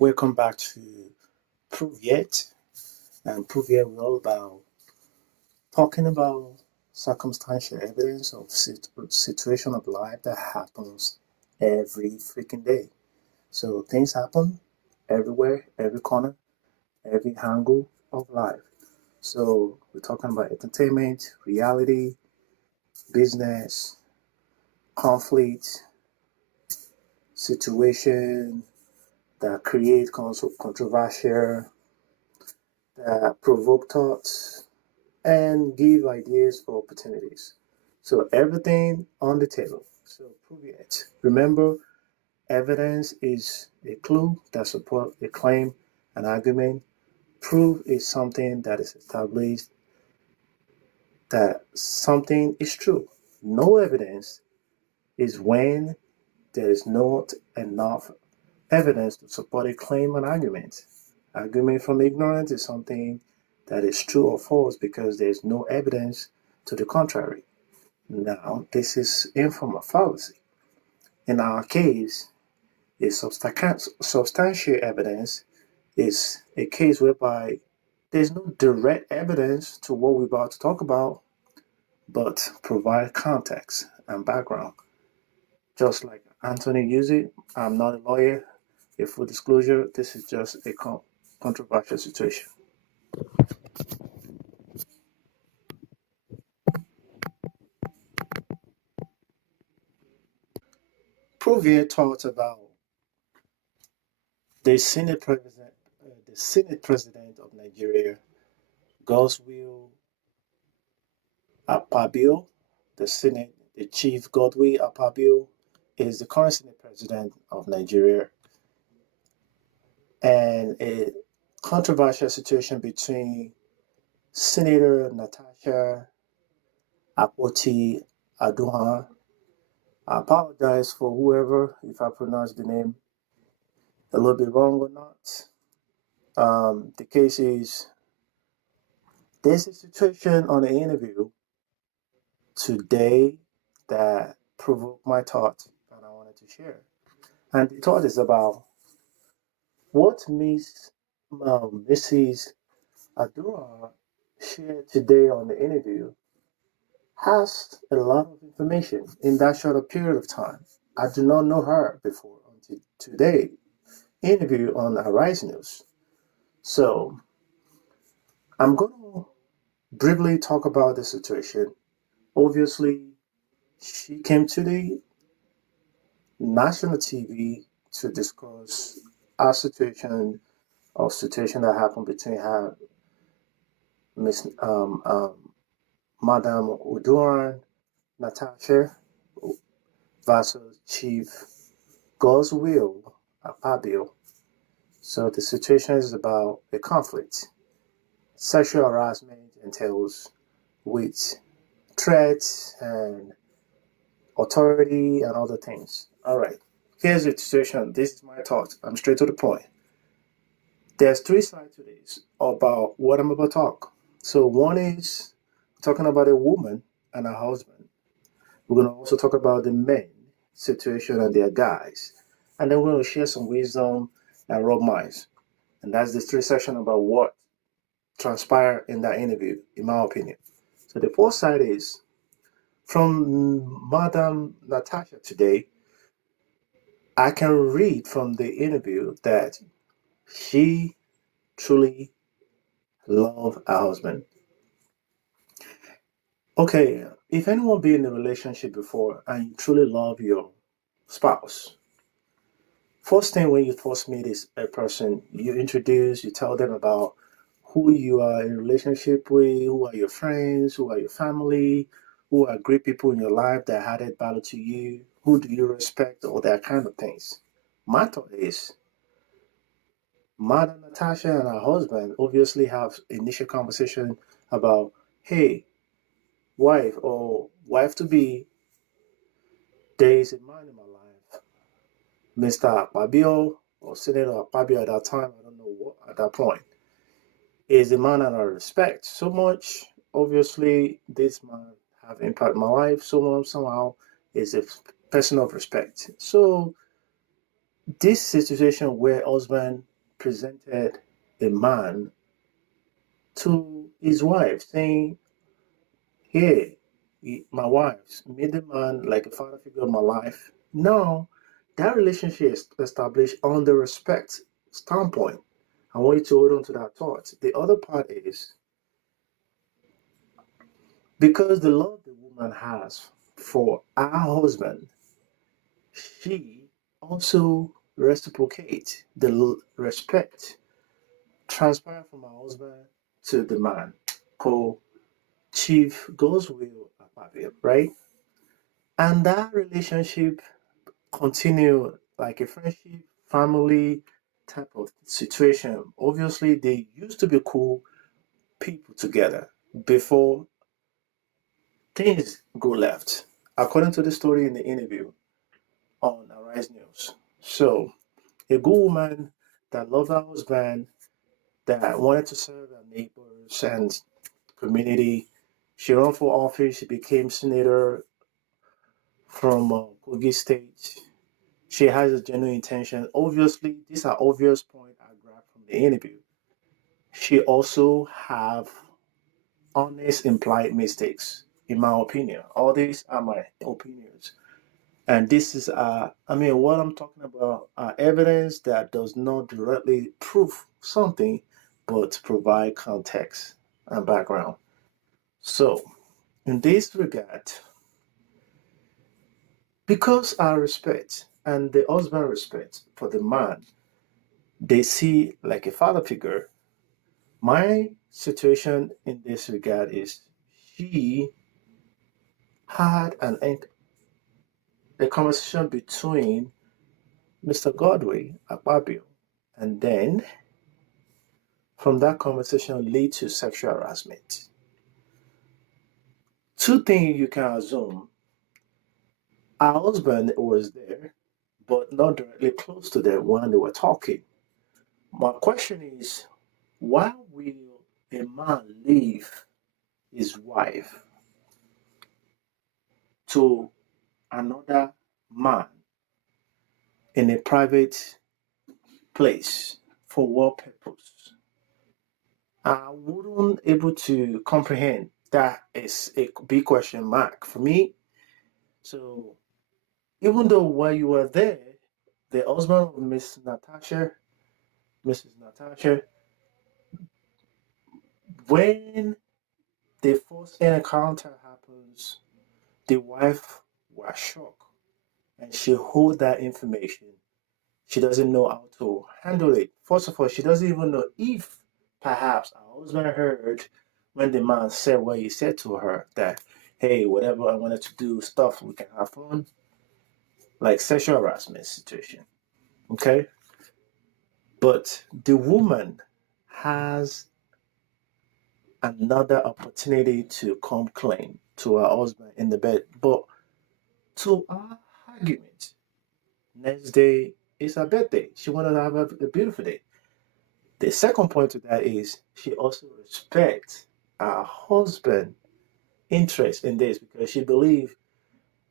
Welcome back to ProofYet. And ProofYet, we're all about talking about circumstantial evidence of situation of life that happens every freaking day. So things happen everywhere, every corner, every angle of life. So we're talking about entertainment, reality, business, conflict, situation that create controversial, that provoke thoughts, and give ideas for opportunities. So everything on the table. So prove it. Remember, evidence is a clue that supports a claim, an argument. Proof is something that is established that something is true. No evidence is when there is not enough evidence to support a claim and argument. Argument from ignorance is something that is true or false because there's no evidence to the contrary. Now, this is informal fallacy. In our case, a substantial evidence is a case whereby there's no direct evidence to what we're about to talk about, but provide context and background. Just like Anthony used it, I'm not a lawyer. A full disclosure, this is just a controversial situation. ProofYet talks about the Senate President of Nigeria, Godswill Akpabio, the Chief Godswill Akpabio, is the current Senate President of Nigeria, and a controversial situation between Senator Natasha, Akpoti, Uduaghan. I apologize for whoever if I pronounce the name a little bit wrong or not. The case is there's a situation on the interview today that provoked my thought and I wanted to share. And the thought is about what Mrs. Adura shared today on the interview has a lot of information in that short period of time. I do not know her before until today interview on Arise News. So I'm going to briefly talk about the situation. Obviously, she came to the national TV to discuss a situation that happened between her, Miss Madam Uduaghan, Natasha, versus Chief Godswill Akpabio. So the situation is about a conflict. Sexual harassment entails with threats and authority and other things. All right, here's the situation. This is my thought. I'm straight to the point. There's three sides to this about what I'm about to talk. So one is talking about a woman and a husband. We're going to also talk about the men situation and their guys. And then we're going to share some wisdom and rub minds. And that's the three section about what transpired in that interview, in my opinion. So the first side is from Madam Natasha today. I can read from the interview that she truly loved her husband. Okay, if anyone been in a relationship before and you truly love your spouse, first thing when you first meet is a person, you introduce, you tell them about who you are in a relationship with, who are your friends, who are your family, who are great people in your life that added value to you, who do you respect, all that kind of things. My thought is, Madam Natasha and her husband obviously have initial conversation about, hey, wife or wife to be, there is a man in my life, Mr. Akpabio or Senator Akpabio at that time, I don't know what at that point, is the man that I respect so much. Obviously, this man have impacted my life somehow is a person of respect. So this situation where husband presented a man to his wife, saying, "Hey, my wife, made the man like a father figure in my life." Now, that relationship is established on the respect standpoint. I want you to hold on to that thought. The other part is because the love the woman has for her husband, she also reciprocates the respect transpired from her husband to the man called Chief Godswill Akpabio, right? And that relationship continued like a friendship, family type of situation. Obviously, they used to be cool people together before things go left, according to the story in the interview on Arise News. So, a good woman that loved her husband, that wanted to serve her neighbors and community. She ran for office. She became senator from Kogi State. She has a genuine intention. Obviously, these are obvious points I grabbed from the interview. She also have honest implied mistakes, in my opinion. All these are my opinions. And this is, what I'm talking about are evidence that does not directly prove something, but provide context and background. So, in this regard, because I respect and the husband respect for the man, they see like a father figure. My situation in this regard is she had a conversation between Mr. Godway, Akpabio, and then from that conversation lead to sexual harassment. Two things you can assume. Our husband was there, but not directly close to them when they were talking. My question is, why will a man leave his wife to another man in a private place? For what purpose? I wouldn't able to comprehend. That is a big question mark for me. So even though while you were there, the husband of Mrs. Natasha, when the first encounter happens, the wife was shocked and she hold that information. She doesn't know how to handle it. First of all, she doesn't even know if perhaps her husband heard when the man said what he said to her that, hey, whatever I wanted to do, stuff, we can have fun, like sexual harassment situation. Okay? But the woman has another opportunity to come clean to her husband in the bed. But to our argument, next day is her birthday. She wanted to have a beautiful day. The second point to that is she also respects her husband' interest in this because she believes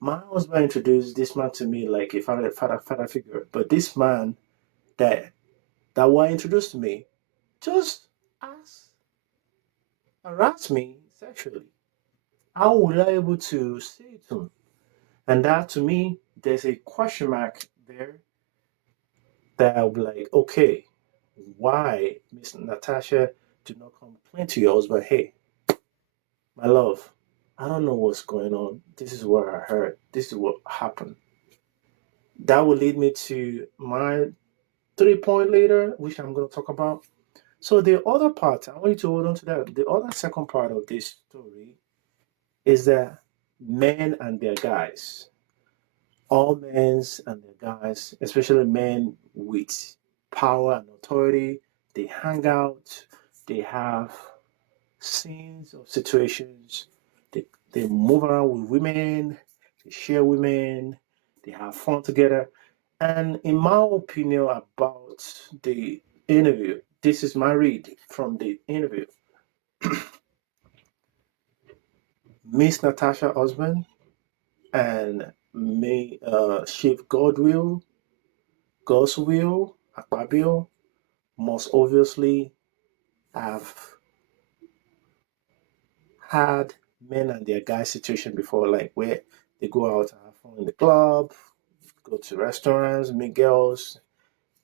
my husband introduced this man to me like a father figure, but this man that that was introduced to me just as harassed me sexually. How would I able to say it to him? And that to me, there's a question mark there that I'll be like, okay, why Miss Natasha do not complain to your husband? Hey, my love, I don't know what's going on. This is what I heard. This is what happened. That will lead me to my 3 point later, which I'm going to talk about. So the other part, I want you to hold on to that. The other second part of this story is that men and their guys, all men and their guys, especially men with power and authority, they hang out, they have scenes of situations. They move around with women, they share women, they have fun together. And in my opinion about the interview, this is my read from the interview. Miss Natasha husband and me, Chief Godswill, Akpabio, most obviously have had men and their guy situation before, like where they go out and have fun in the club, go to restaurants, meet girls.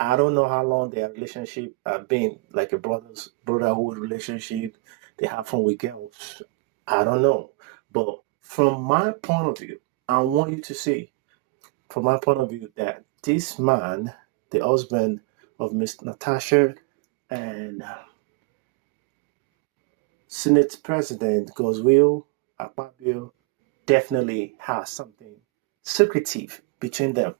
I don't know how long their relationship been, like a brotherhood relationship. They have fun with girls. I don't know, but from my point of view, I want you to see, from my point of view, that this man, the husband of Miss Natasha and Senate President Godswill, Akpabio, definitely has something secretive between them.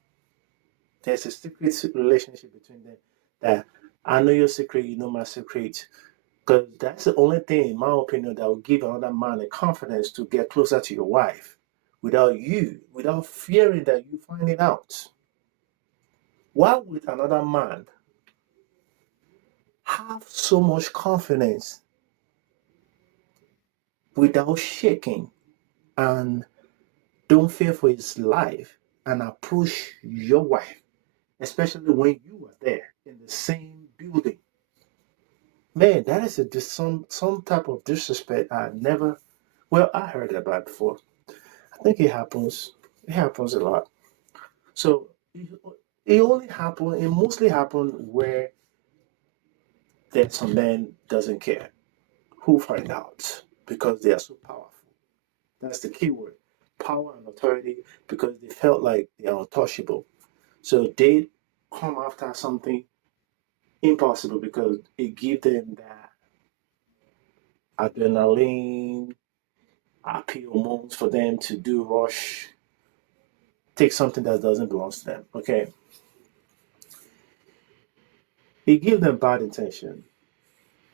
There's a secret relationship between them that I know your secret, you know my secret. Because that's the only thing, in my opinion, that will give another man the confidence to get closer to your wife without fearing that you find it out. Why would another man have so much confidence without shaking and don't fear for his life and approach your wife, especially when you were there in the same building? Man, that is some type of disrespect I never. Well, I heard about before. I think it happens. It happens a lot. So it only happen. It mostly happen where that some man doesn't care who find out because they are so powerful. That's the key word: power and authority, because they felt like they are untouchable. So they come after something impossible because it gives them that adrenaline, hormones for them to do rush, take something that doesn't belong to them. Okay, it gives them bad intention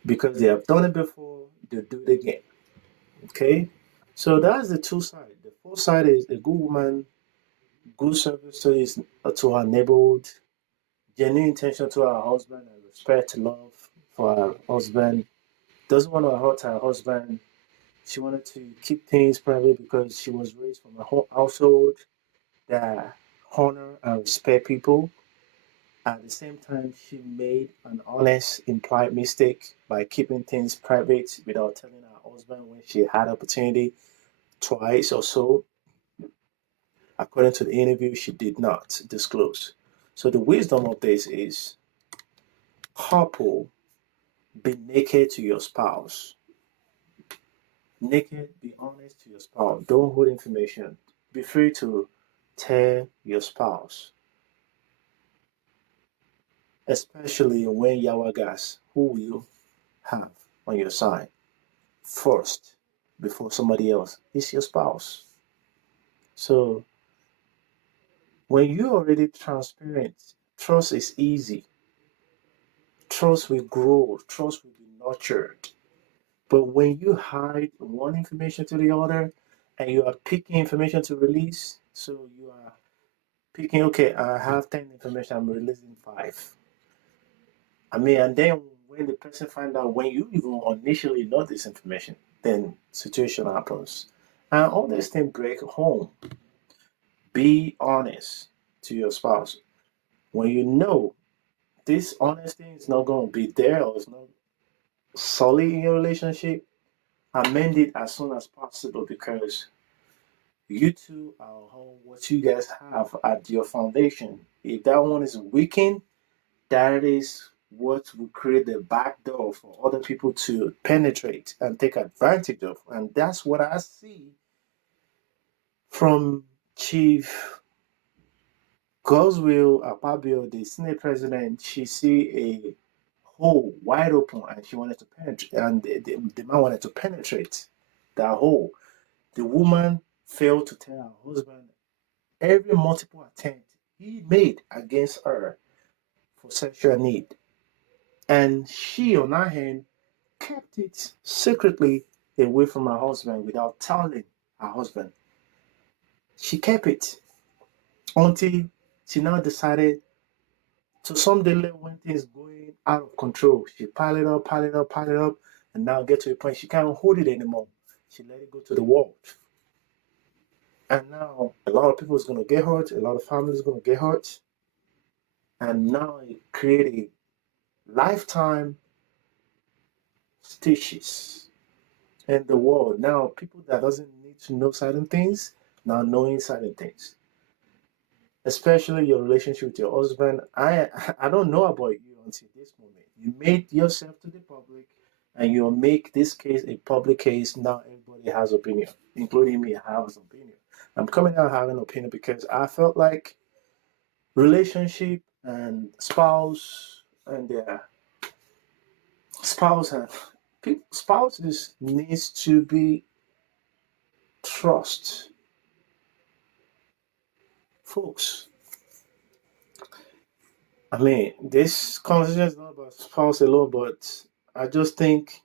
because they have done it before. They do it again. Okay, so that's the two sides. The first side is a good woman, good service to her neighborhood, genuine intention to her husband, and respect, love for her husband. Doesn't want to hurt her husband. She wanted to keep things private because she was raised from a household that honor and respect people. At the same time, she made an honest, implied mistake by keeping things private without telling her husband when she had opportunity twice or so. According to the interview, she did not disclose. So the wisdom of this is, couple, be naked to your spouse. Naked, be honest to your spouse. Don't hold information. Be free to tell your spouse, especially when Yawagas, who will you have on your side first before somebody else? It's your spouse. So when you're already transparent, trust is easy. Trust will grow, trust will be nurtured. But when you hide one information to the other and you are picking information to release, so you are picking, okay, I have 10 information, I'm releasing five. I mean, and then when the person find out when you even initially know this information, then situation happens. And all these things break home. Be honest to your spouse. When you know this honesty is not going to be there or it's not solid in your relationship, amend it as soon as possible because you two are what you guys have at your foundation. If that one is weakened, that is what will create the back door for other people to penetrate and take advantage of. And that's what I see from Chief Godswill Akpabio, the Senate president. She see a hole wide open and she wanted to penetrate, and the man wanted to penetrate that hole. The woman failed to tell her husband every multiple attempt he made against her for sexual need. And she, on her hand, kept it secretly away from her husband without telling her husband. She kept it until she now decided to someday later when things going out of control. She piled it up, piled it up, piled it up, and now get to a point she can't hold it anymore. She let it go to the wall. And now a lot of people is gonna get hurt, a lot of families gonna get hurt. And now it created lifetime stitches in the world. Now, people that doesn't need to know certain things, now knowing certain things, especially your relationship with your husband. I don't know about you until this moment. You made yourself to the public, and you make this case a public case. Now everybody has opinion, including me. I have an opinion. I'm coming out having an opinion because I felt like relationship and spouse and spouses needs to be trust, folks. I mean, this conversation is not about spouse alone, but I just think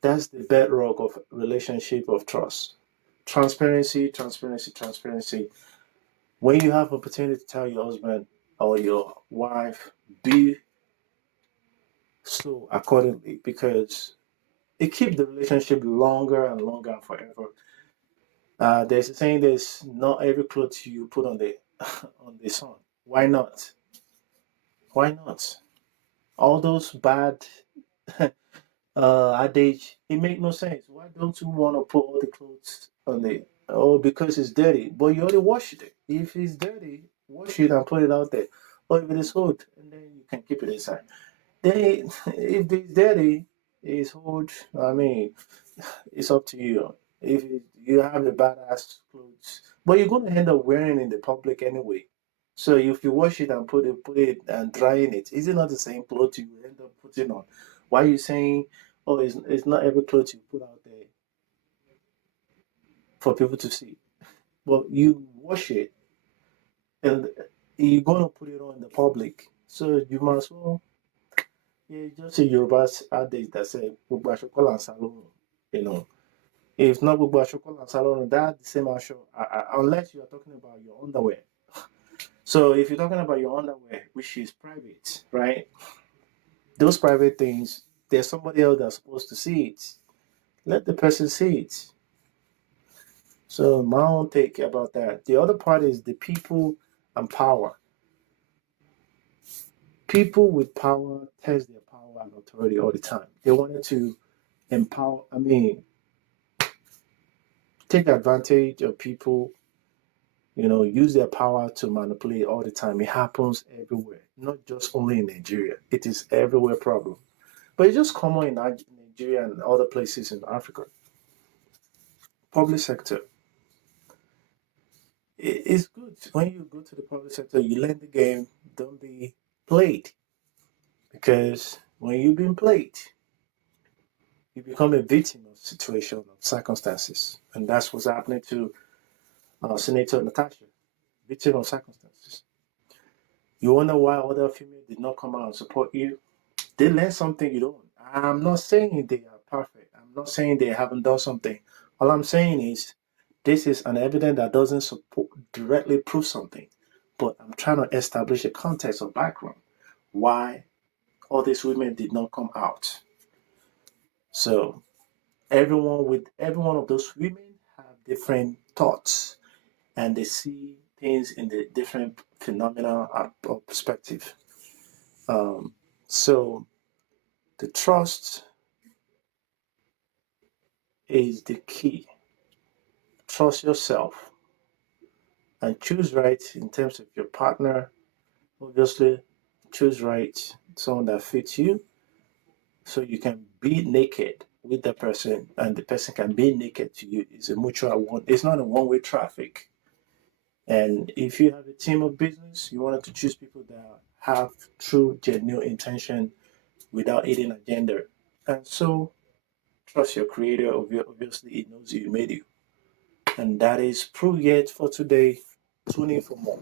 that's the bedrock of relationship of trust. Transparency, transparency, transparency. When you have opportunity to tell your husband or your wife, be so accordingly because it keeps the relationship longer and longer and forever. There's a saying: "There's not every clothes you put on the on the sun." Why not? Why not? All those bad adage, it make no sense. Why don't you want to put all the clothes on the oh because it's dirty, but you already washed it. If it's dirty, wash it and put it out there. Or if it is old, and then you can keep it inside. Then if it's dirty, it's old. I mean, it's up to you. If you have a badass clothes, but you're gonna end up wearing it in the public anyway. So if you wash it and put it and drying it, is it not the same clothes you end up putting on? Why are you saying, oh, it's not every clothes you put out there for people to see? Well, you wash it and you're gonna put it on in the public. So you might as well, yeah, just a Yoruba adage that say, "Gbogbo aṣọ kọ́ là ń sá lórùn," you know. If not gbogbo aṣọ kọ́ là ń sá lórùn, that's the same aṣọ, unless you are talking about your underwear. So if you're talking about your underwear, which is private, right? Those private things, there's somebody else that's supposed to see it. Let the person see it. So my own take about that. The other part is the people and power. People with power test their power and authority all the time. They wanted to empower, I mean, take advantage of people, use their power to manipulate all the time. It happens everywhere, not just only in Nigeria. It is everywhere problem. But it's just common in Nigeria and other places in Africa. Public sector. It's good when you go to the public sector, you learn the game, don't be played. Because when you've been played, you become a victim of situation, of circumstances. And that's what's happening to Senator Natasha, victim of circumstances. You wonder why other females did not come out and support you? They learn something you don't. I'm not saying they are perfect. I'm not saying they haven't done something. All I'm saying is this is an evidence that doesn't support directly prove something. But I'm trying to establish a context or background why all these women did not come out. So every one of those women have different thoughts and they see things in the different phenomena or perspective. So the trust is the key. Trust yourself and choose right in terms of your partner. Obviously, choose right someone that fits you so you can be naked with the person and the person can be naked to you. It's a mutual one. It's not a one-way traffic. And if you have a team of business, you wanted to choose people that have true, genuine intention without hidden agenda. And so trust your creator. Obviously, it knows you made you. And that is ProofYet for today. Tune in for more.